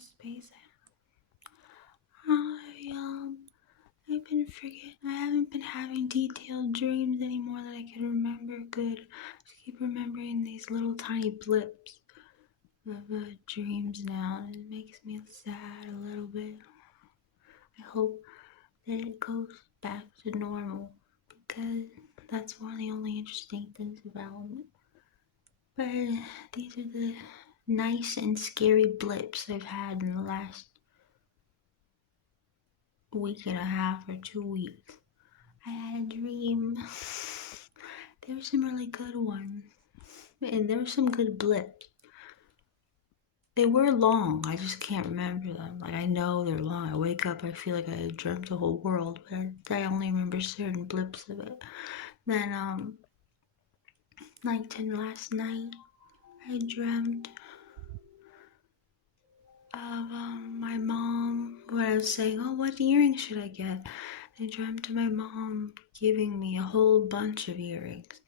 space. I've been forgetting. I haven't been having detailed dreams anymore that I can remember good. I just keep remembering these little tiny blips of dreams now, and it makes me sad a little bit. I hope that it goes back to normal because that's one of the only interesting things about it. But these are the nice and scary blips I've had in the last week and a half or 2 weeks. I had a dream. There were some really good ones. And there were some good blips. They were long. I just can't remember them. Like, I know they're long. I wake up, I feel like I dreamt the whole world, but I only remember certain blips of it. Then, last night, I dreamt of my mom. When I was saying, oh, what earrings should I get? I dreamt of my mom giving me a whole bunch of earrings.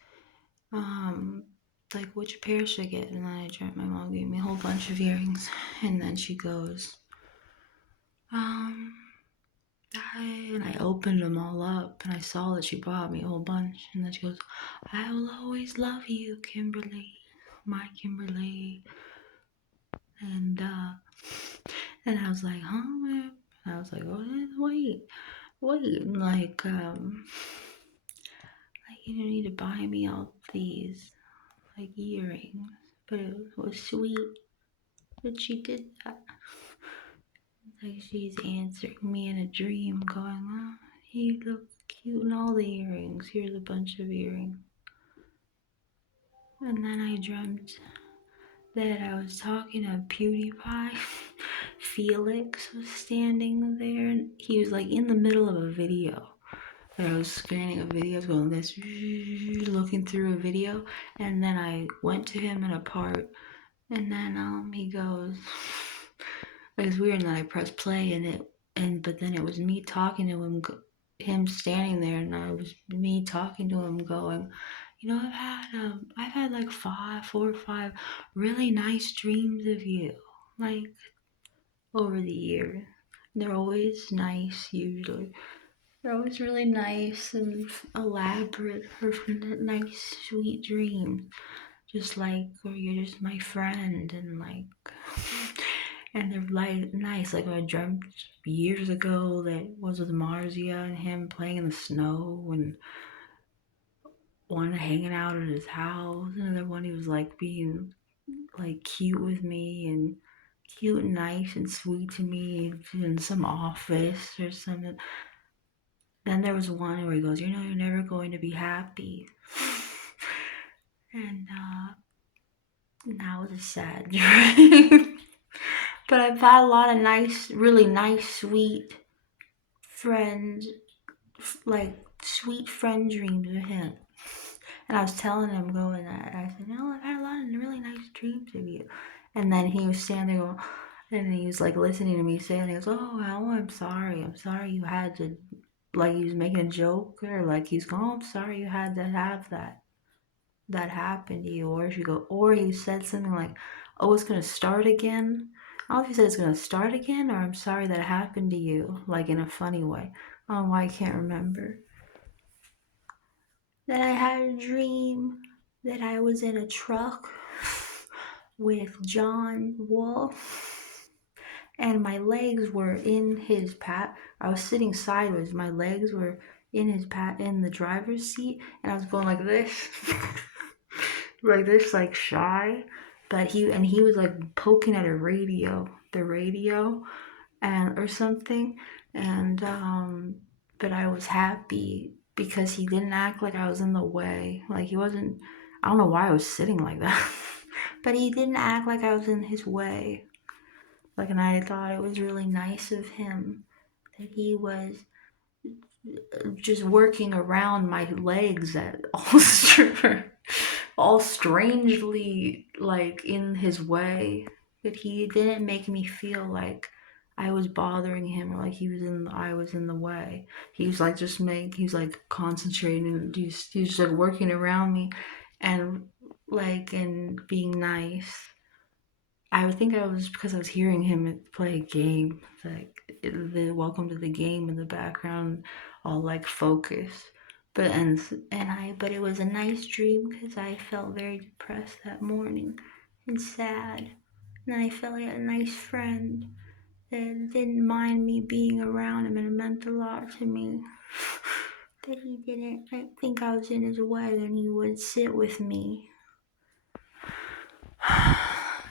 Like, which pair should I get? And then I dreamt my mom gave me a whole bunch of earrings. And then she goes, and I opened them all up and I saw that she bought me a whole bunch. And then she goes, I will always love you, Kimberly, my Kimberly. And I was like, huh? And I was like, oh, wait. And like, you don't need to buy me all these, like, earrings. But it was sweet that she did that. Like, she's answering me in a dream, going, oh, you look cute in all the earrings. Here's a bunch of earrings. And then I dreamt that I was talking to PewDiePie. Felix was standing there, and he was like in the middle of a video. And I was scanning a video, going this, looking through a video, and then I went to him in a part, and then he goes, it was weird, and then I pressed play, but then it was me talking to him standing there, and I was me talking to him, going, you know, I've had like 4 or 5 really nice dreams of you, like, over the years. They're always nice, usually. They're always really nice and elaborate, or nice, sweet dreams. Just like, or you're just my friend, and like, and they're like nice. Like, I dreamt years ago that was with Marzia and him playing in the snow, and one hanging out at his house, another one he was like being like cute with me and cute and nice and sweet to me in some office or something. Then there was one where he goes, you know, you're never going to be happy. And that was a sad dream. But I've had a lot of nice, really nice, sweet friends, like sweet friend dreams with him. And I was telling him, going that, I said, no, I've had a lot of really nice dreams of you. And then he was standing there, and he was like listening to me saying, he goes, oh, well, I'm sorry you had to, like, he was making a joke, or like he's going, oh, I'm sorry you had to have that happened to you. Or he said something like, oh, it's gonna start again. I don't know if he said it's gonna start again, or I'm sorry that happened to you, like in a funny way. I don't know why I can't remember. Then I had a dream that I was in a truck with John Wolf, and my legs were in his I was sitting sideways. My legs were in in the driver's seat, and I was going like this, like this, like shy. But he was like poking at the radio, and or something, and but I was happy because he didn't act like I was in the way. Like, he wasn't. I don't know why I was sitting like that, but he didn't act like I was in his way. Like, and I thought it was really nice of him that he was just working around my legs at all strangely, like, in his way. That he didn't make me feel like I was bothering him, or like I was in the way. He was like he was like concentrating, he was just like working around me, and like, and being nice. I would think I was because I was hearing him play a game, like the welcome to the game in the background, all like focus. But it was a nice dream because I felt very depressed that morning and sad, and I felt like a nice friend that didn't mind me being around him, and it meant a lot to me. That he didn't think I was in his way, and he would sit with me.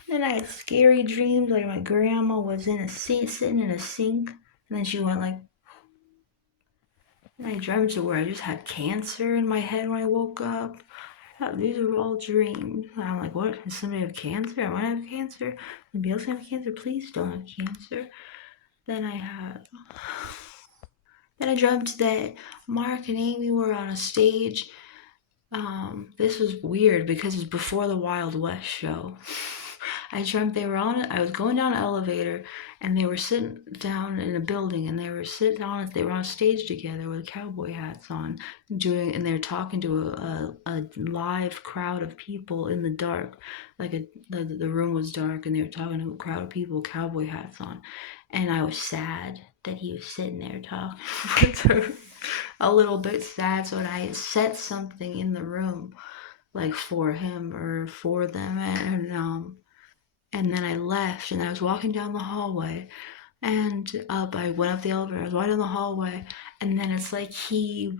Then I had scary dreams, like my grandma was in a sink, sitting in a sink, and then she went like. And I dreamt to where I just had cancer in my head when I woke up. These are all dreams. And I'm like, what? Does somebody have cancer? I want to have cancer. Somebody else have cancer? Please don't have cancer. Then I had. Then I dreamt that Mark and Amy were on a stage. This was weird because it was before the Wild West show. I dreamt they were on it. I was going down an elevator, and they were sitting down in a building, and they were sitting on it. They were on stage together with cowboy hats on, and they were talking to a live crowd of people in the dark. Like the room was dark, and they were talking to a crowd of people with cowboy hats on, and I was sad that he was sitting there talking with her. A little bit sad, so I set something in the room like for him or for them, and then I left, and I was walking down the hallway, and I went up the elevator. I was walking down the hallway, and then it's like he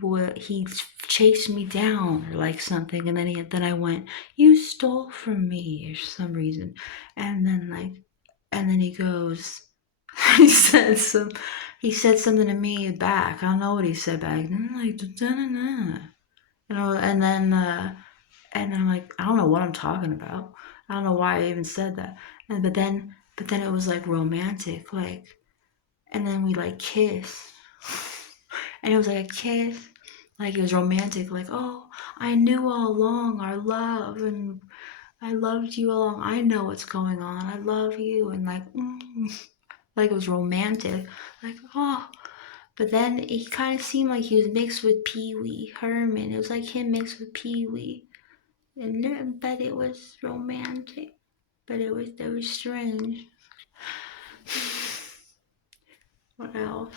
chased me down or like something, and then I went, "You stole from me" for some reason, and then he goes, he said something to me back. I don't know what he said back. Like, da-da-da. And then I'm like, I don't know what I'm talking about. I don't know why I even said that. But then it was like romantic, like, and then we like kiss, and it was like a kiss, like it was romantic, like, oh, I knew all along our love, and I loved you all along. I know what's going on. I love you, and like it was romantic, like, oh. But then he kind of seemed like he was mixed with Pee Wee Herman. It was like him mixed with Pee Wee. But it was romantic. But it was strange. What else?